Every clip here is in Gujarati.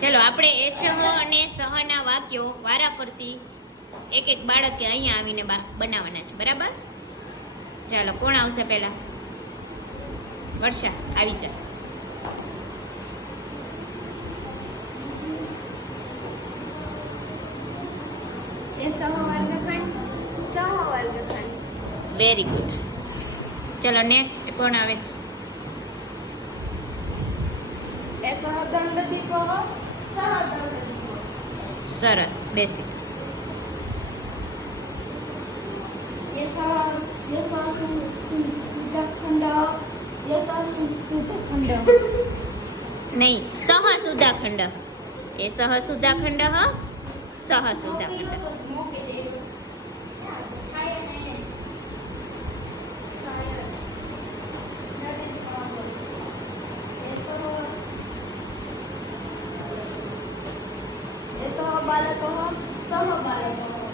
ચલો આપણે એસહ અને સહના વાક્યો વારાફરતી એક એક બાળકે અહીંયા આવીને બનાવવાના છે, બરાબર? ચાલો, કોણ આવશે પહેલા? વર્ષા, આવી જા. Very good. ચલો નેક્સ્ટ કોણ આવે છે? સરસ, બેસી જાઓ. નહીં, સહસુધાખંડ. એ સહસુધાખંડ સહસુધાખંડ.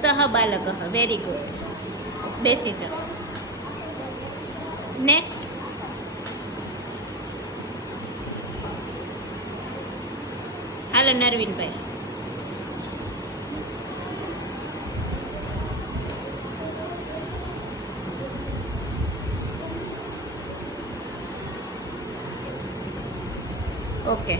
સહબાલક. Very good. બેસી જાઓ. નેક્સ્ટ. હાલો નરવીનભાઈ. ઓકે.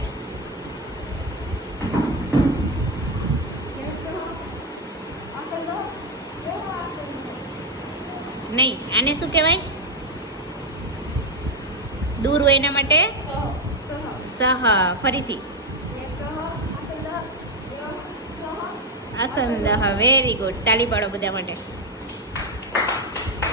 નહીં, આને શું કહેવાય? દૂર હોય એના માટે સહ. ફરીથી આસંદ. Very good. તાલી પાડો બધા માટે.